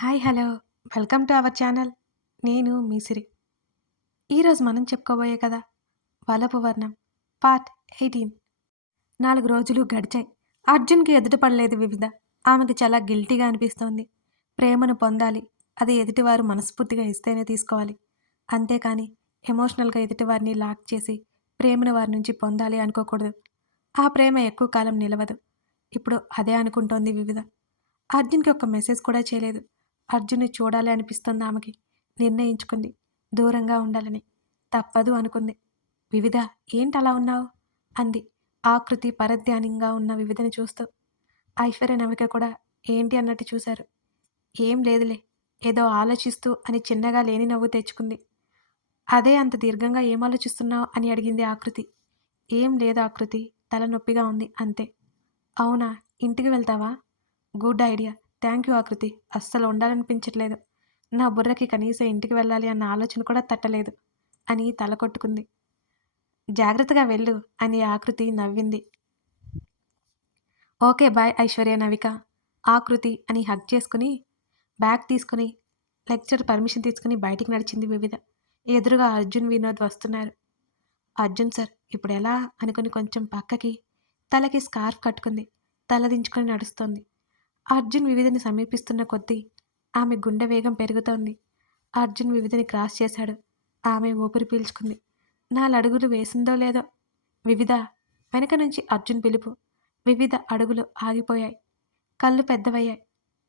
Hi hello. Welcome to our channel. నేను మీసిరి. ఈరోజు మనం చెప్పుకోబోయే కదా వలపు వర్ణం పార్ట్ ఎయిటీన్. నాలుగు రోజులు గడిచాయి. అర్జున్కి ఎదుట పడలేదు వివిధ. ఆమెకు చాలా గిల్టీగా అనిపిస్తోంది. ప్రేమను పొందాలి. అది ఎదుటివారు మనస్ఫూర్తిగా ఇస్తేనే తీసుకోవాలి. అంతేకాని ఎమోషనల్గా ఎదుటివారిని లాక్ చేసి ప్రేమను వారి నుంచి పొందాలి అనుకోకూడదు. ఆ ప్రేమ ఎక్కువ కాలం నిలవదు. ఇప్పుడు అదే అనుకుంటోంది వివిధ. అర్జున్కి ఒక మెసేజ్ కూడా చేయలేదు. అర్జున్ని చూడాలి అనిపిస్తుంది ఆమెకి. నిర్ణయించుకుంది. దూరంగా ఉండాలని. తప్పదు అనుకుంది. వివిధ ఏంటి అలా ఉన్నావు? అంది. ఆకృతి పరధ్యానంగా ఉన్న వివిధని చూస్తూ. ఐశ్వర్య నవిక కూడా ఏంటి? అన్నట్టు చూశారు. ఏం లేదులే. ఏదో ఆలోచిస్తూ అని చిన్నగా లేని నవ్వు తెచ్చుకుంది. అదే అంత దీర్ఘంగా ఏం ఆలోచిస్తున్నావు? అని అడిగింది ఆకృతి. ఏం లేదు ఆకృతి. తలనొప్పిగా ఉంది. అంతే. అవునా? ఇంటికి వెళ్తావా? Good idea. థ్యాంక్ యూ ఆకృతి. అస్సలు ఉండాలనిపించట్లేదు. నా బుర్రకి కనీసం ఇంటికి వెళ్ళాలి అన్న ఆలోచన కూడా తట్టలేదు అని తల కొట్టుకుంది. జాగ్రత్తగా వెళ్ళు అని ఆకృతి నవ్వింది. Okay bye Aishwarya Navika. ఆకృతి అని హక్ చేసుకుని బ్యాగ్ తీసుకుని లెక్చర్ పర్మిషన్ తీసుకుని బయటికి నడిచింది వివిధ. ఎదురుగా అర్జున్ వినోద్ వస్తున్నారు. అర్జున్ సార్ ఇప్పుడు ఎలా? అనుకుని కొంచెం పక్కకి తలకి స్కార్ఫ్ కట్టుకుంది. తలదించుకొని నడుస్తోంది. అర్జున్ వివిధని సమీపిస్తున్న కొద్దీ ఆమె గుండె వేగం పెరుగుతోంది. అర్జున్ వివిధని క్రాస్ చేశాడు. ఆమె ఊపిరి పీల్చుకుంది. నాలడుగులు వేసిందో లేదో? వివిధ వెనక నుంచి అర్జున్ పిలుపు. వివిధ అడుగులు ఆగిపోయాయి. కళ్ళు పెద్దవయ్యాయి.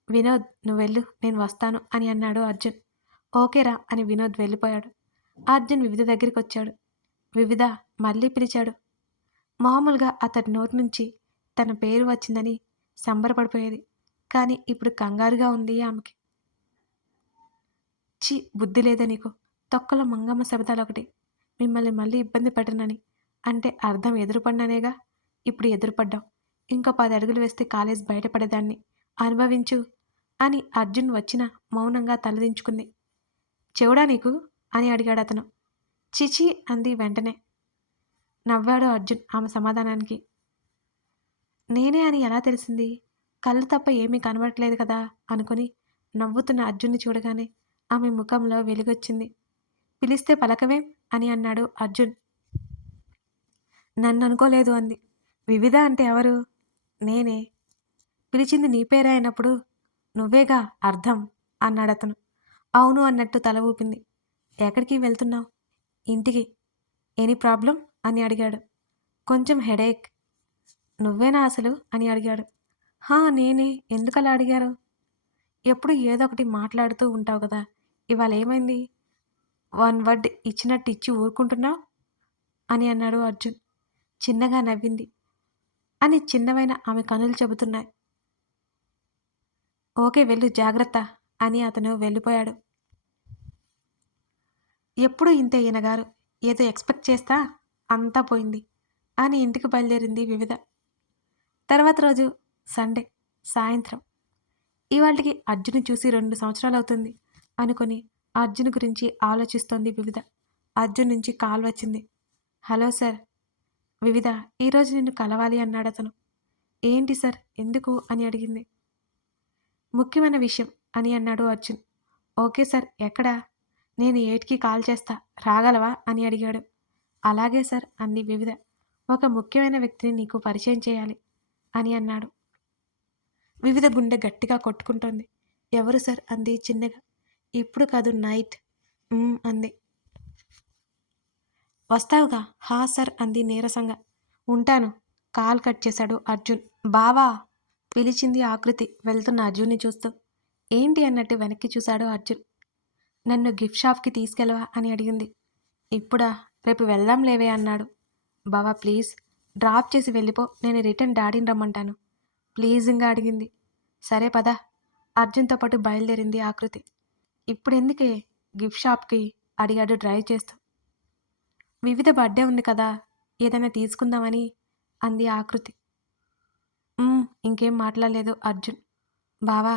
వినోద్ నువ్వు వెళ్ళు నేను వస్తాను అని అన్నాడు అర్జున్. ఓకేరా అని వినోద్ వెళ్ళిపోయాడు. అర్జున్ వివిధ దగ్గరికి వచ్చాడు వివిధ మళ్ళీ పిలిచాడు. మామూలుగా అతడి నోటి నుంచి తన పేరు వచ్చిందని సంబరపడిపోయేది. కానీ ఇప్పుడు కంగారుగా ఉంది ఆమెకి. చి బుద్ధి లేదా నీకు? తొక్కల మంగమ్మ శబ్దాలు ఒకటి. మిమ్మల్ని మళ్ళీ ఇబ్బంది పెట్టనని. అంటే అర్థం ఎదురుపడినానేగా ఇప్పుడు ఎదురుపడ్డావు. ఇంకో పది అడుగులు వేస్తే కాలేజ్ బయటపడేదాన్ని. అనుభవించు అని అర్జున్ వచ్చిన మౌనంగా తలదించుకుంది. చెవుడా నీకు? అని అడిగాడు అతను. చిచి అంది వెంటనే. నవ్వాడు అర్జున్ ఆమె సమాధానానికి. నేనే అని ఎలా తెలిసింది? కళ్ళు తప్ప ఏమీ కనబడట్లేదు కదా? అనుకుని నవ్వుతున్న అర్జున్ని చూడగానే ఆమె ముఖంలో వెలుగొచ్చింది. పిలిస్తే పలకవేం? అని అన్నాడు అర్జున్. నన్ను అనుకోలేదు అంది. వివిధ అంటే ఎవరు? నేనే. పిలిచింది నీ పేరే అయినప్పుడు నువ్వేగా అర్థం అన్నాడు అతను. అవును అన్నట్టు తల ఊపింది. ఎక్కడికి వెళ్తున్నావు? ఇంటికి. Any problem? అని అడిగాడు. కొంచెం హెడేక్. నువ్వేనా అసలు? అని అడిగాడు. హా నేనే. ఎందుకలా అడిగారు? ఎప్పుడు ఏదో ఒకటి మాట్లాడుతూ ఉంటావు కదా. ఇవాళ ఏమైంది వన్ వర్డ్ ఇచ్చినట్టు ఇచ్చి ఊరుకుంటున్నావు? అని అన్నాడు అర్జున్. చిన్నగా నవ్వింది. అని చిన్నవైన ఆమె కనులు చెబుతున్నాయి. ఓకే వెళ్ళు జాగ్రత్త అని అతను వెళ్ళిపోయాడు. ఎప్పుడు ఇంతే ఈయనగారు? ఏదో ఎక్స్పెక్ట్ చేస్తా? అంతా పోయింది. అని ఇంటికి బయలుదేరింది వివిధ. తర్వాత రోజు సండే సాయంత్రం. ఇవాళకి అర్జున్ చూసి రెండు సంవత్సరాలు అవుతుంది అనుకుని అర్జున్ గురించి ఆలోచిస్తోంది వివిధ. అర్జున్ నుంచి కాల్ వచ్చింది. Hello sir. వివిధ ఈరోజు నిన్ను కలవాలి అన్నాడు అతను. ఏంటి సార్? ఎందుకు? అని అడిగింది. ముఖ్యమైన విషయం అని అన్నాడు అర్జున్. ఓకే సార్ ఎక్కడా? నేను ఏటికి కాల్ చేస్తా. రాగలవా? అని అడిగాడు. అలాగే సార్ అంది వివిధ. ఒక ముఖ్యమైన వ్యక్తిని నీకు పరిచయం చేయాలి అని అన్నాడు. వివిధ గుండె గట్టిగా కొట్టుకుంటోంది. ఎవరు సార్? అంది చిన్నగా. ఇప్పుడు కాదు నైట్. అంది. వస్తావుగా? హా సార్ అంది నీరసంగా. ఉంటాను. కాల్ కట్ చేశాడు అర్జున్. బావా! పిలిచింది ఆకృతి. వెళ్తున్న అర్జున్ని చూస్తూ. ఏంటి అన్నట్టు వెనక్కి చూశాడు అర్జున్. నన్ను గిఫ్ట్ షాప్కి తీసుకెళ్ళవా? అని అడిగింది. ఇప్పుడా? రేపు వెళ్దాం లేవే అన్నాడు. బావా ప్లీజ్. డ్రాప్ చేసి వెళ్ళిపో. నేను రిటర్న్ డాడీని రమ్మంటాను. ప్లీజింగ్గా అడిగింది. సరే పద. అర్జున్తో పాటు బయలుదేరింది ఆకృతి. ఇప్పుడు ఎందుకే గిఫ్ట్ షాప్కి అడిగాడు డ్రైవ్ చేస్తూ. వివిధ బర్త్డే ఉంది కదా ఏదైనా తీసుకుందామని అంది ఆకృతి. ఇంకేం మాట్లాడలేదు అర్జున్. బావా?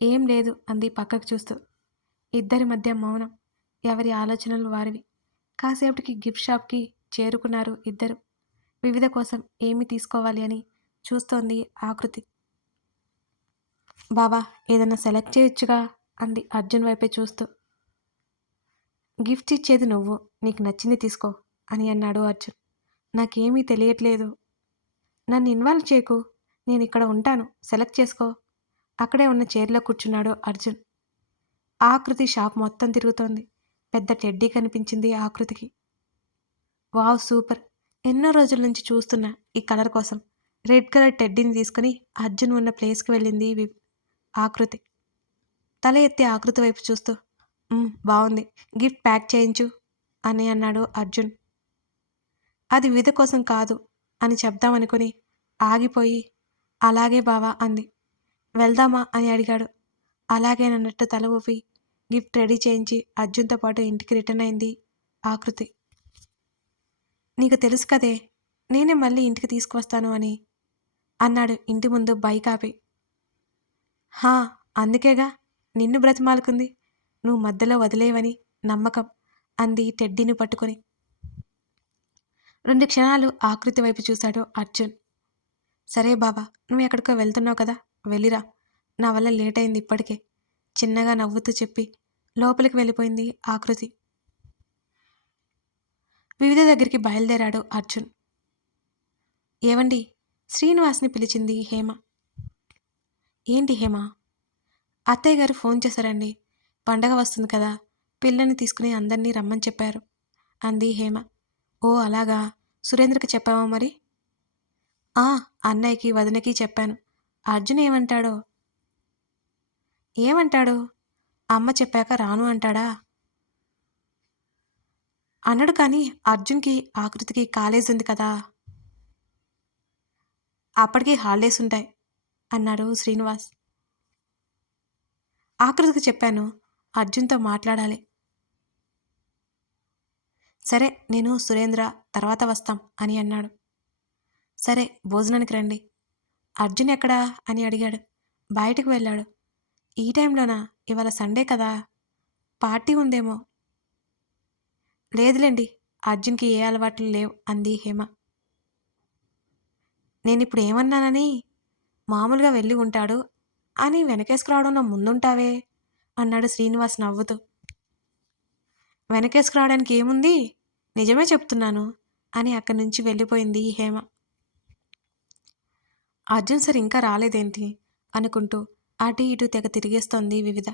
ఏం లేదు అంది పక్కకు చూస్తూ. ఇద్దరి మధ్య మౌనం ఎవరి ఆలోచనలు వారివి. కాసేపటికి గిఫ్ట్ షాప్కి చేరుకున్నారు ఇద్దరు. వివిధ కోసం ఏమి తీసుకోవాలి అని చూస్తోంది ఆకృతి. బాబా ఏదైనా సెలెక్ట్ చేయొచ్చుగా అంది అర్జున్ వైపే చూస్తూ. గిఫ్ట్ ఇచ్చేది నువ్వు నీకు నచ్చింది తీసుకో అని అన్నాడు అర్జున్. నాకేమీ తెలియట్లేదు. నన్ను ఇన్వాల్వ్ చేయకు. నేను ఇక్కడ ఉంటాను. సెలెక్ట్ చేసుకో. అక్కడే ఉన్న చైర్లో కూర్చున్నాడు అర్జున్. ఆకృతి షాప్ మొత్తం తిరుగుతోంది. పెద్ద టెడ్డీ కనిపించింది ఆకృతికి. Wow super. ఎన్నో రోజుల నుంచి చూస్తున్నా ఈ కలర్ కోసం. రెడ్ కలర్ టెడ్డీని తీసుకుని అర్జున్ ఉన్న ప్లేస్కి వెళ్ళింది వి- ఆకృతి. తల ఎత్తి ఆకృతి వైపు చూస్తూ బాగుంది గిఫ్ట్ ప్యాక్ చేయించు అని అన్నాడు అర్జున్. అది విధ కోసం కాదు అని చెప్దామనుకుని ఆగిపోయి అలాగే బావా అంది. వెళ్దామా అని అడిగాడు. అలాగేనన్నట్టు తల ఊపి గిఫ్ట్ రెడీ చేయించి అర్జున్తో పాటు ఇంటికి రిటర్న్ అయింది ఆకృతి. నీకు తెలుసు కదే నేనే మళ్ళీ ఇంటికి తీసుకువస్తాను అని అన్నాడు ఇంటి ముందు బైక్ ఆపి. హా అందుకేగా? నిన్ను బ్రతిమాలుకుంది. నువ్వు మధ్యలో వదిలేవని నమ్మకం అంది టెడ్డీని పట్టుకొని. రెండు క్షణాలు ఆకృతి వైపు చూశాడు అర్జున్. సరే బాబా నువ్వు ఎక్కడికో వెళ్తున్నావు కదా? వెళ్ళిరా. నా వల్ల లేట్ అయింది ఇప్పటికే. చిన్నగా నవ్వుతూ చెప్పి లోపలికి వెళ్ళిపోయింది ఆకృతి. వివిధ దగ్గరికి బయలుదేరాడు అర్జున్. ఏవండి? శ్రీనివాస్ని పిలిచింది హేమ. ఏంటి హేమ? అత్తయ్య గారు ఫోన్ చేశారండి. పండగ వస్తుంది కదా పిల్లని తీసుకుని అందరినీ రమ్మని చెప్పారు అంది హేమ. ఓ అలాగా? సురేంద్రకి చెప్పావా మరి? ఆ అన్నయ్యకి వదినకి చెప్పాను. అర్జున్ ఏమంటాడో? ఏమంటాడు? అమ్మ చెప్పాక రాను అంటాడా? అన్నాడు కానీ అర్జున్కి ఆకృతికి కాలేజ్ ఉంది కదా. అప్పటికి హాలిడేస్ ఉంటాయి అన్నాడు శ్రీనివాస్. ఆకృతికి చెప్పాను అర్జున్తో మాట్లాడాలి. సరే నేను సురేంద్ర తర్వాత వస్తాం అని అన్నాడు. సరే భోజనానికి రండి. అర్జున్ ఎక్కడా? అని అడిగాడు. బయటకు వెళ్ళాడు. ఈ టైంలోనా? ఇవాళ సండే కదా. పార్టీ ఉందేమో? లేదులేండి అర్జున్కి ఏ అలవాట్లు లేవు అంది హేమ. నేను ఇప్పుడు ఏమన్నానని? మామూలుగా వెళ్ళి ఉంటాడు. అని వెనకేసుకురావడంలో ముందుంటావే? అన్నాడు శ్రీనివాస్ నవ్వుతూ. వెనకేసుకురావడానికి ఏముంది? నిజమే చెప్తున్నాను అని అక్కడి నుంచి వెళ్ళిపోయింది హేమ. అర్జున్ సార్ ఇంకా రాలేదేంటి? అనుకుంటూ అటు ఇటు తెగ తిరిగేస్తోంది వివిధ.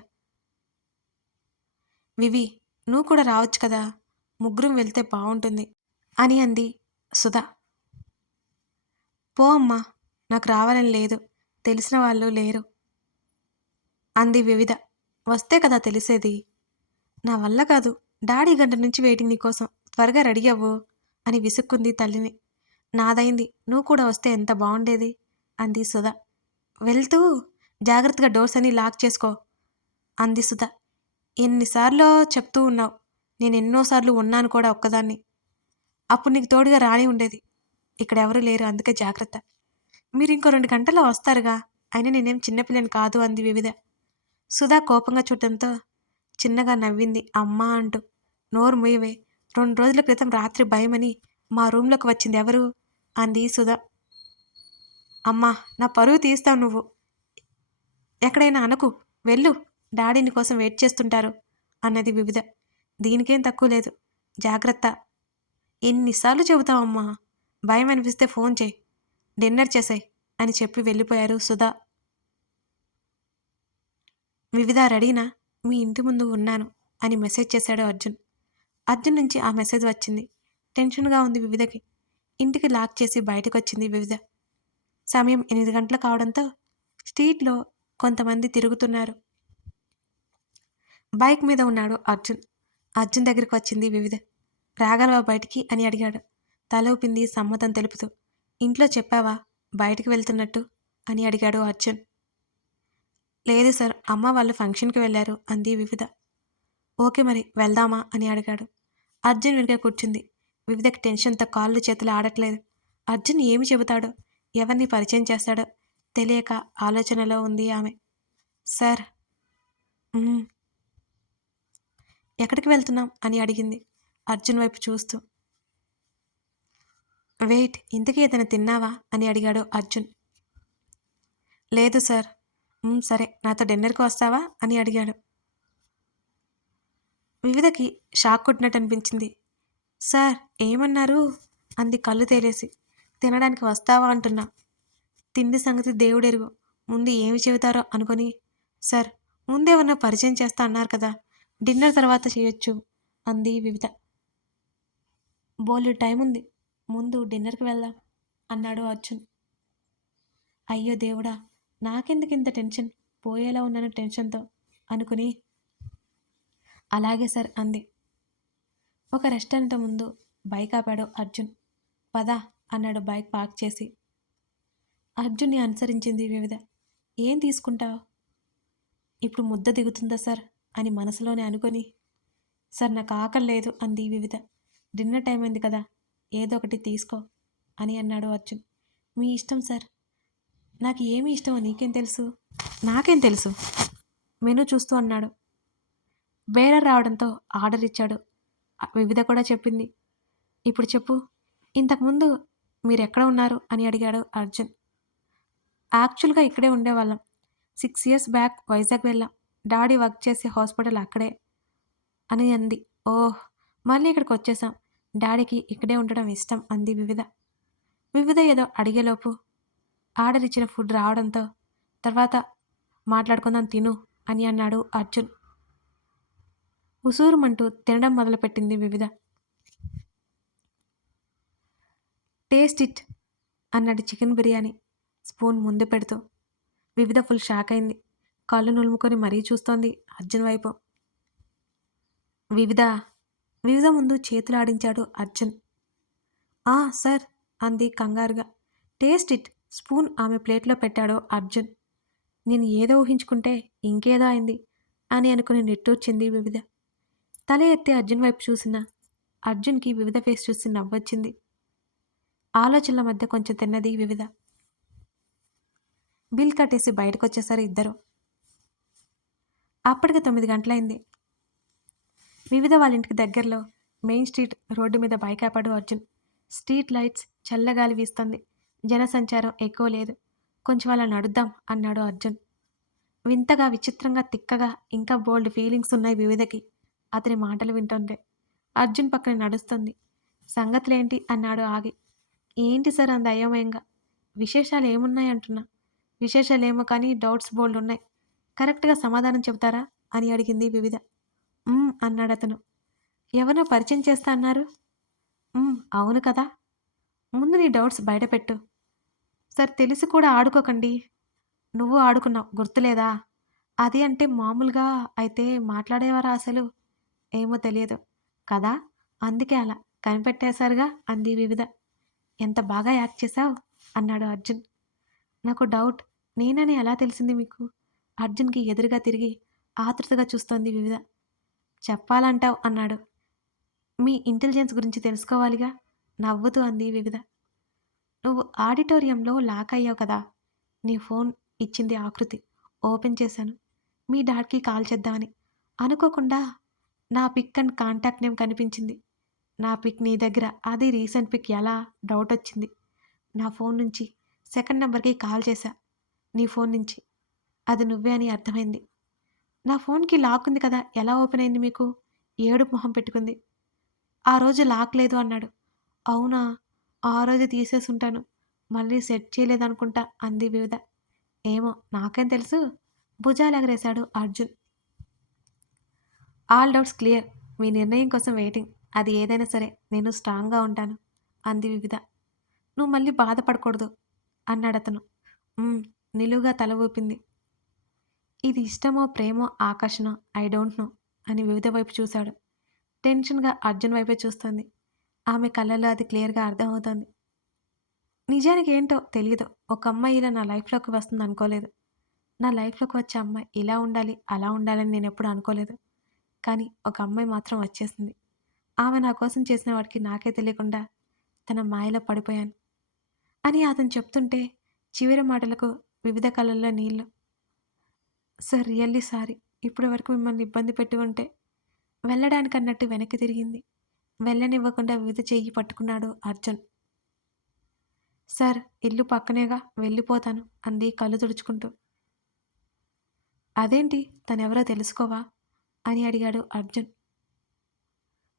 వివి నువ్వు కూడా రావచ్చు కదా? ముగ్గురం వెళ్తే బాగుంటుంది అని అంది సుధా. పో అమ్మా నాకు రావాలని లేదు తెలిసిన వాళ్ళు లేరు అంది వివిధ. వస్తే కదా తెలిసేది. నా వల్ల కాదు డాడీ గంట నుంచి వెయిటింగ్ నీకోసం త్వరగా రెడీ అవ్వు అని విసుక్కుంది తల్లిని. నాదైంది నువ్వు కూడా వస్తే ఎంత బాగుండేది అంది సుధా. వెళ్తూ జాగ్రత్తగా డోర్స్ అని లాక్ చేసుకో అంది సుధ. ఎన్నిసార్లు చెప్తూ ఉన్నావు నేను ఎన్నోసార్లు ఉన్నాను కూడా ఒక్కదాన్ని. అప్పుడు నీకు తోడుగా రాని ఉండేది. ఇక్కడ ఎవరు లేరు అందుకే జాగ్రత్త. మీరు ఇంకో రెండు గంటల్లో వస్తారుగా. అయినా నేనేం చిన్నపిల్లని కాదు అంది వివిధ. సుధా కోపంగా చూడటంతో చిన్నగా నవ్వింది అమ్మా అంటూ. నోరు మూయవే. రెండు రోజుల క్రితం రాత్రి భయమని మా రూమ్లోకి వచ్చింది ఎవరు? అంది సుధా. అమ్మా నా పరువు తీస్తావు నువ్వు. ఎక్కడైనా అనకు. వెళ్ళు. డాడీని కోసం వెయిట్ చేస్తుంటారు అన్నది వివిధ. దీనికేం తక్కువ లేదు. జాగ్రత్త. ఎన్నిసార్లు చెబుతావమ్మా? భయం అనిపిస్తే ఫోన్ చేయి. డిన్నర్ చేసాయి అని చెప్పి వెళ్ళిపోయారు సుధా. వివిధ రెడీనా? మీ ఇంటి ముందు ఉన్నాను అని మెసేజ్ చేశాడు అర్జున్. అర్జున్ నుంచి ఆ మెసేజ్ వచ్చింది. టెన్షన్గా ఉంది వివిధకి. ఇంటికి లాక్ చేసి బయటకు వచ్చింది వివిధ. సమయం ఎనిమిది గంటలు కావడంతో స్ట్రీట్లో కొంతమంది తిరుగుతున్నారు. బైక్ మీద ఉన్నాడు అర్జున్. అర్జున్ దగ్గరికి వచ్చింది వివిధ. రాగలవా బయటికి అని అడిగాడు. తలపింది సమ్మతం తెలుపుతూ. ఇంట్లో చెప్పావా? బయటికి వెళ్తున్నట్టు? అని అడిగాడు అర్జున్. లేదు సార్ అమ్మ వాళ్ళు ఫంక్షన్కి వెళ్ళారు అంది వివిధ. ఓకే మరి వెళ్దామా? అని అడిగాడు. అర్జున్ వెనుక కూర్చుంది. వివిధకి టెన్షన్తో కాళ్ళు చేతులు ఆడట్లేదు. అర్జున్ ఏమి చెబుతాడో? ఎవరిని పరిచయం చేస్తాడో తెలియక ఆలోచనలో ఉంది ఆమె. సార్ ఎక్కడికి వెళ్తున్నాం? అని అడిగింది అర్జున్ వైపు చూస్తూ. వెయిట్ ఇంతకీ ఏదైనా తిన్నావా? అని అడిగాడు అర్జున్. లేదు సార్. సరే నాతో డిన్నర్కి వస్తావా? అని అడిగాడు. వివిధకి షాక్ కొట్టినట్టు అనిపించింది సార్ ఏమన్నారు? అంది కళ్ళు తేలేసి తినడానికి వస్తావా? అంటున్నా. తిండి సంగతి దేవుడెరుగు. ముందు ఏమి చెబుతారో అనుకొని. సార్ ముందేమన్నా పరిచయం చేస్తా అన్నారు కదా. డిన్నర్ తర్వాత చేయొచ్చు అంది వివిధ. బోలు టైం ఉంది ముందు డిన్నర్కి వెళ్దాం అన్నాడు అర్జున్. అయ్యో దేవుడా నాకెందుకు ఇంత టెన్షన్? పోయేలా ఉన్నాను టెన్షన్తో అనుకుని. అలాగే సార్ అంది. ఒక రెస్టారెంట్ ముందు బైక్ ఆపాడు అర్జున్. పద అన్నాడు బైక్ పార్క్ చేసి. అర్జున్ని అనుసరించింది వివిధ. ఏం తీసుకుంటావు? ఇప్పుడు ముద్ద దిగుతుందా సార్? అని మనసులోనే అనుకొని. సార్ నాకు ఆకలి లేదు అంది వివిధ. డిన్నర్ టైం అయింది కదా ఏదో ఒకటి తీసుకో అని అన్నాడు అర్జున్. మీ ఇష్టం సార్. నాకు ఏమి ఇష్టమో నీకేం తెలుసు? నాకేం తెలుసు? మెను చూస్తూ అన్నాడు. బేరర్ రావడంతో ఆర్డర్ ఇచ్చాడు. వివిధ కూడా చెప్పింది. ఇప్పుడు చెప్పు. ఇంతకుముందు మీరు ఎక్కడ ఉన్నారు అని అడిగాడు అర్జున్. యాక్చువల్గా ఇక్కడే ఉండేవాళ్ళం. సిక్స్ ఇయర్స్ బ్యాక్ వైజాగ్ వెళ్ళాం. డాడీ వర్క్ చేసే హాస్పిటల్ అక్కడే అని అంది. ఓహ్! మళ్ళీ ఇక్కడికి వచ్చేసాం. డాడీకి ఇక్కడే ఉండడం ఇష్టం అంది వివిధ. వివిధ ఏదో అడిగేలోపు ఆర్డర్ ఇచ్చిన ఫుడ్ రావడంతో తర్వాత మాట్లాడుకుందాం తిను అని అన్నాడు అర్జున్. ఉసూరుమంటూ తినడం మొదలుపెట్టింది వివిధ. టేస్ట్ ఇట్ అన్నాడు చికెన్ బిర్యానీ స్పూన్ ముందు పెడుతూ. వివిధ ఫుల్ షాక్ అయింది. కళ్ళు నులుముకొని మరీ చూస్తోంది అర్జున్ వైపు. వివిధ వివిధ ముందు చేతులాడించాడు అర్జున్. ఆ సార్ అంది కంగారుగా. టేస్ట్ ఇట్ స్పూన్ ఆమె ప్లేట్లో పెట్టాడు అర్జున్. నేను ఏదో ఊహించుకుంటే ఇంకేదో అయింది అని అనుకుని నిట్టూర్చింది వివిధ. తల ఎత్తి అర్జున్ వైపు చూసిన అర్జున్కి వివిధ ఫేస్ చూసి నవ్వొచ్చింది. ఆలోచనల మధ్య కొంచెం తిన్నది వివిధ. బిల్ కట్టేసి బయటకు వచ్చేసారు ఇద్దరు. అప్పటికి తొమ్మిది గంటలైంది. వివిధ వాళ్ళ ఇంటికి దగ్గరలో మెయిన్ స్ట్రీట్ రోడ్డు మీద బైకాపాడు అర్జున్. స్ట్రీట్ లైట్స్ చల్లగాలి వీస్తుంది. జనసంచారం ఎక్కువ లేదు. కొంచెం అలా నడుద్దాం అన్నాడు అర్జున్. వింతగా విచిత్రంగా తిక్కగా ఇంకా బోల్డ్ ఫీలింగ్స్ ఉన్నాయి వివిధకి. అతని మాటలు వింటుంటే అర్జున్ పక్కన నడుస్తుంది. సంగతులేంటి? అన్నాడు ఆగి. ఏంటి సార్ అంత అయోమయంగా? విశేషాలు ఏమున్నాయి అంటున్నా? విశేషాలేమో కానీ డౌట్స్ బోల్డ్ ఉన్నాయి. కరెక్ట్గా సమాధానం చెబుతారా? అని అడిగింది వివిధ. అన్నాడతను. అన్నాడు అతను ఎవరినో పరిచయం చేస్తా అన్నారు? అవును కదా. ముందు నీ డౌట్స్ బయటపెట్టు. సార్ తెలిసి కూడా ఆడుకోకండి. నువ్వు ఆడుకున్నావు గుర్తులేదా? అది అంటే మామూలుగా అయితే మాట్లాడేవారా అసలు? ఏమో తెలియదు. కదా? అందుకే అలా కనిపెట్టేశారుగా అంది వివిధ. ఎంత బాగా యాక్ట్ చేశావు? అన్నాడు అర్జున్. నాకు డౌట్ నేనని ఎలా తెలిసింది మీకు? అర్జున్కి ఎదురుగా తిరిగి ఆతృతగా చూస్తోంది వివిధ. చెప్పాలంటావు? అన్నాడు. మీ ఇంటెలిజెన్స్ గురించి తెలుసుకోవాలిగా? నవ్వుతూ అంది వివిధ. నువ్వు ఆడిటోరియంలో లాక్ అయ్యావు కదా? నీ ఫోన్ ఇచ్చింది ఆకృతి. ఓపెన్ చేశాను. మీ డాడ్కి కాల్ చేద్దామని అనుకోకుండా నా పిక్ అండ్ కాంటాక్ట్ నేమ్ కనిపించింది. నా పిక్ నీ దగ్గర. అది రీసెంట్ పిక్. ఎలా? డౌట్ వచ్చింది. నా ఫోన్ నుంచి సెకండ్ నెంబర్కి కాల్ చేశా. నీ ఫోన్ నుంచి. అది నువ్వే అని అర్థమైంది. నా ఫోన్కి లాక్ ఉంది కదా ఎలా ఓపెన్ అయింది మీకు? ఏడుపు మొహం పెట్టుకుంది. ఆ రోజు లాక్ లేదు అన్నాడు. అవునా ఆ రోజు తీసేసి ఉంటాను. మళ్ళీ సెట్ చేయలేదనుకుంటా అంది వివిధ. ఏమో నాకేం తెలుసు? భుజాలెగరేశాడు అర్జున్. All doubts clear. మీ నిర్ణయం కోసం వెయిటింగ్. అది ఏదైనా సరే నేను స్ట్రాంగ్గా ఉంటాను అంది వివిధ. నువ్వు మళ్ళీ బాధపడకూడదు అన్నాడు అతను నిలువుగా తల ఊపింది. ఇది ఇష్టమో ప్రేమో ఆకర్షణ ఐ డోంట్ నో అని వివిధ వైపు చూశాడు. టెన్షన్గా అర్జున్ వైపే చూస్తుంది. ఆమె కళ్ళలో అది క్లియర్గా అర్థమవుతోంది. నిజానికి ఏంటో తెలియదు ఒక అమ్మాయి ఇలా నా లైఫ్లోకి వస్తుంది అనుకోలేదు. నా లైఫ్లోకి వచ్చే అమ్మాయి ఇలా ఉండాలి అలా ఉండాలని నేను ఎప్పుడు అనుకోలేదు. కానీ ఒక అమ్మాయి మాత్రం వచ్చేసింది. ఆమె నా కోసం చేసిన వాడికి నాకే తెలియకుండా తన మాయలో పడిపోయాను. అని అతను చెప్తుంటే చివరి మాటలకు వివిధ కళల్లో నీళ్ళు సార్ రియల్లీ సారీ. ఇప్పటి వరకు మిమ్మల్ని ఇబ్బంది పెట్టి ఉంటే వెళ్ళడానికి అన్నట్టు వెనక్కి తిరిగింది. వెళ్ళనివ్వకుండా వివిధ చెయ్యి పట్టుకున్నాడు అర్జున్. సార్ ఇల్లు పక్కనేగా వెళ్ళిపోతాను అంది కళ్ళు తుడుచుకుంటూ. అదేంటి? తనెవరో తెలుసుకోవా? అని అడిగాడు అర్జున్.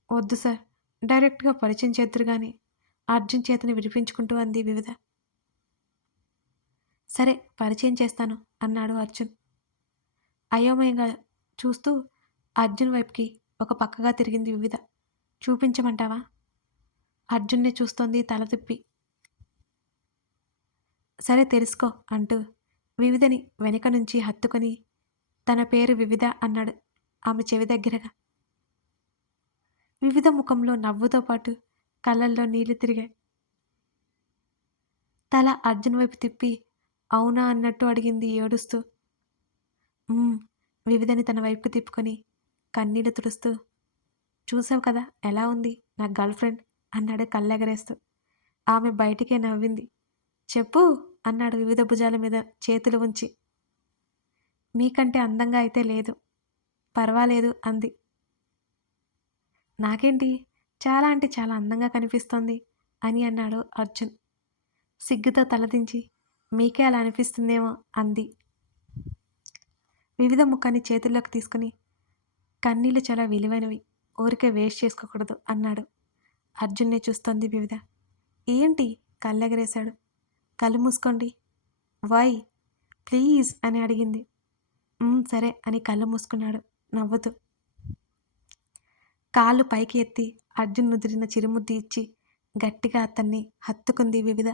వద్దు సార్. డైరెక్ట్గా పరిచయం చేద్దరు కానీ అర్జున్ చేతిని విడిపించుకుంటూ అంది వివిధ. సరే పరిచయం చేస్తాను అన్నాడు అర్జున్. అయోమయంగా చూస్తూ అర్జున్ వైపుకి ఒక పక్కగా తిరిగింది వివిధ. చూపించమంటావా? అర్జున్ని చూస్తోంది తల తిప్పి. సరే తెలుసుకో అంటూ వివిధని వెనుక నుంచి హత్తుకొని తన పేరు వివిధ అన్నాడు ఆమె చెవి దగ్గరగా. వివిధ ముఖంలో నవ్వుతో పాటు కళ్ళల్లో నీళ్ళు తిరిగాయి. తల అర్జున్ వైపు తిప్పి అవునా అన్నట్టు అడిగింది ఏడుస్తూ. వివిధని తన వైపుకు తిప్పుకొని కన్నీళ్ళు తుడుస్తూ చూసావు కదా ఎలా ఉంది నా గర్ల్ ఫ్రెండ్? అన్నాడు కళ్ళెగరేస్తూ. ఆమె బయటికే నవ్వింది. చెప్పు అన్నాడు వివిధ భుజాల మీద చేతులు ఉంచి. మీకంటే అందంగా అయితే లేదు. పర్వాలేదు అంది. నాకేంటి? చాలా అంటే చాలా అందంగా కనిపిస్తోంది అని అన్నాడు అర్జున్. సిగ్గుతో తలదించి మీకే అలా అనిపిస్తుందేమో అంది. వివిధ ముఖాన్ని చేతుల్లోకి తీసుకుని కన్నీళ్ళు చాలా విలువైనవి ఊరికే వేస్ట్ చేసుకోకూడదు అన్నాడు. అర్జున్నే చూస్తోంది వివిధ. ఏంటి? కళ్ళెగరేశాడు. కళ్ళు మూసుకోండి. వై? ప్లీజ్ అని అడిగింది. సరే అని కళ్ళు మూసుకున్నాడు నవ్వుతూ. కాళ్ళు పైకి ఎత్తి అర్జున్ నుదిరిన చిరుముద్ది ఇచ్చి గట్టిగా అతన్ని హత్తుకుంది వివిధ.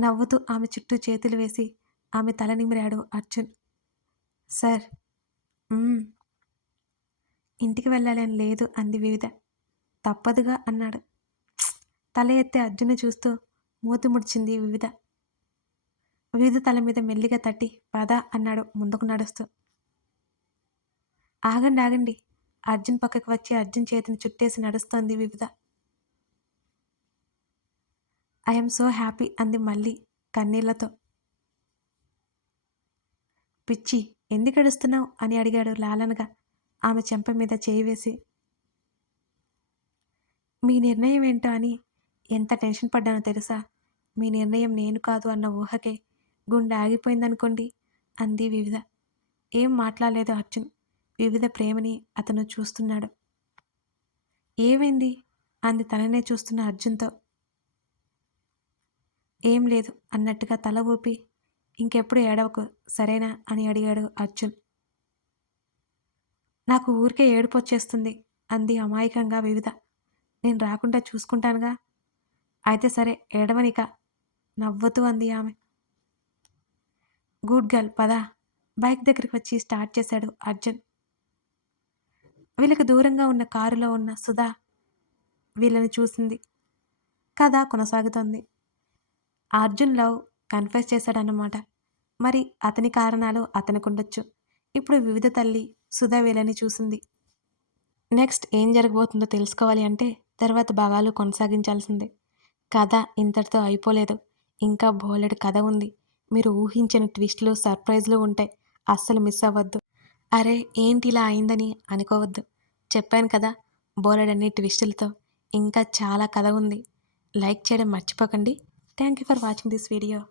నవ్వుతూ ఆమె చుట్టూ చేతులు వేసి ఆమె తల నిమిరాడు అర్జున్. సార్ ఇంటికి వెళ్ళాలని లేదు అంది వివిధ. తప్పదుగా అన్నాడు. తల ఎత్తే అర్జున్ చూస్తూ మూతి ముడిచింది వివిధ. వివిధ తల మీద మెల్లిగా తట్టి పద అన్నాడు ముందుకు నడుస్తూ. ఆగండి ఆగండి అర్జున్ పక్కకు వచ్చి అర్జున్ చేతిని చుట్టేసి నడుస్తోంది వివిధ. ఐఎమ్ సో హ్యాపీ అంది మళ్ళీ కన్నీళ్ళతో. పిచ్చి ఎందుకు ఏడుస్తున్నావు? అని అడిగాడు లాలనగా. ఆమె చెంప మీద చేయి వేసి మీ నిర్ణయం ఏంటో అని ఎంత టెన్షన్ పడ్డానో తెలుసా? మీ నిర్ణయం నేను కాదు అన్న ఊహకే గుండె ఆగిపోయిందనుకోండి అంది వివిధ. ఏం మాట్లాడలేదు అర్జున్. వివిధ ప్రేమని అతను చూస్తున్నాడు. ఏమైంది? అంది తననే చూస్తున్న అర్జున్తో. ఏం లేదు అన్నట్టుగా తల ఊపి ఇంకెప్పుడు ఏడవకు సరేనా? అని అడిగాడు అర్జున్. నాకు ఊరికే ఏడుపు వచ్చేస్తుంది అంది అమాయకంగా వివిధ. నేను రాకుండా చూసుకుంటానుగా? అయితే సరే ఏడవనిక. నవ్వుతూ అంది ఆమె. గుడ్ గర్ల్ పదా. బైక్ దగ్గరికి వచ్చి స్టార్ట్ చేశాడు అర్జున్. వీళ్ళకి దూరంగా ఉన్న కారులో ఉన్న సుధా వీళ్ళని చూసింది. కథ కొనసాగుతోంది. అర్జున్ లవ్ కన్ఫెస్ చేశాడన్నమాట. మరి అతని కారణాలు అతనికి ఉండొచ్చు ఇప్పుడు వివిధ తల్లి సుధా వీళ్ళని చూసింది. నెక్స్ట్ ఏం జరగబోతుందో తెలుసుకోవాలి అంటే తర్వాత భాగాలు కొనసాగించాల్సిందే. కథ ఇంతటితో అయిపోలేదు. ఇంకా బోలెడు కథ ఉంది. మీరు ఊహించిన ట్విస్ట్లు సర్ప్రైజ్లు ఉంటాయి అస్సలు మిస్ అవ్వద్దు. అరే ఏంటి ఇలా అయిందని అనుకోవద్దు. చెప్పాను కదా బోలెడన్ని ట్విస్టులతో ఇంకా చాలా కథ ఉంది. లైక్ చేయడం మర్చిపోకండి. Thank you for watching this video.